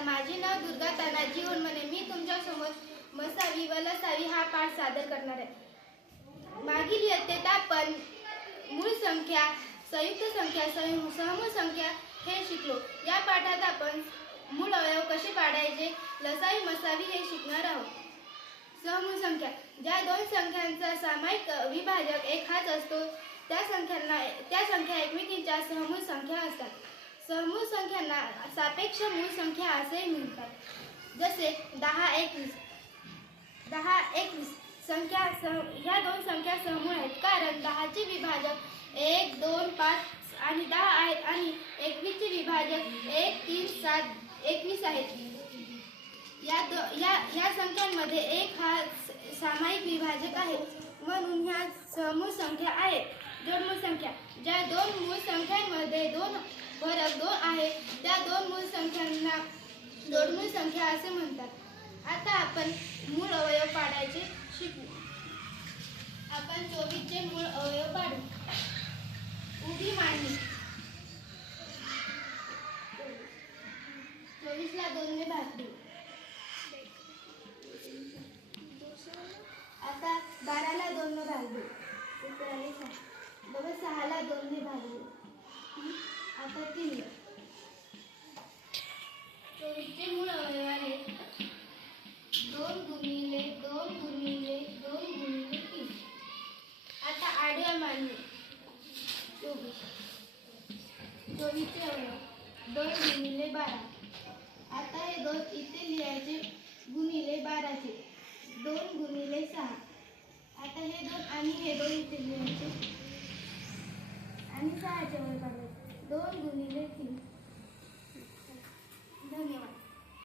नमस्कार, माझे नाव दुर्गा तानाजी उर्मने. मी तुमच्यासमोर मसावी व लसावी हा पाठ सादर करणार आहे. मागील इयत्तेत आपण मूळ संख्या, संयुक्त संख्या, समूह संख्या हे शिकलो. या पाठात आपण मूळ अवयव कसे पाडायचे, लसावी मसावी हे शिकणार आहोत. समूह संख्या, ज्या दोन संख्यांचा सामायिक विभाजक एक हाच असतो त्या संख्या एकमेकींच्या समूह संख्या असतात. समूह संख्यांना सापेक्ष मूळ संख्या असे म्हणतात. जसे 10-21. 10-21 संख्या ह्या दोन संख्या समूह आहेत, कारण 10चे विभाजक 1, 2, 5 आणि 10 आहेत आणि 21 चे विभाजक 1, 3, 7, 21 आहेत. या संख्यांमध्ये 1 हा सामायिक विभाजक आहे, म्हणून ह्या समूह संख्या आहेत. जोडमूळ संख्या, ज्या दोन मूळ संख्यांमध्ये फरक 2 आहे त्या दोन मूळ संख्यांना जोडमूळ संख्या असे म्हणतात. आता आपण मूळ अवयव पाडायचे शिकू. आपण 24 चे मूळ अवयव पाडू. उभी मांडणी. 24 ला 2 ने भाग देऊ. आता 12 ला 2 ने भाग देऊ. 6 ला 2 ने भाग देऊ. आता 3. 24 चे मूळ अवयव आहेत 2 गुणिले 2 गुणिले 2 गुणिले 3. आता आडव्या मांडणी. 24 चे अवयव 2 गुणिले 12. आता हे 2 इथे लिहायचे गुणिले 12 चे. 2 गुणिले 6. आता हे 2 आणि हे 2 इथे लिहायचे आणि 6 च्या वर काढायचे. 2 गुणिले 3.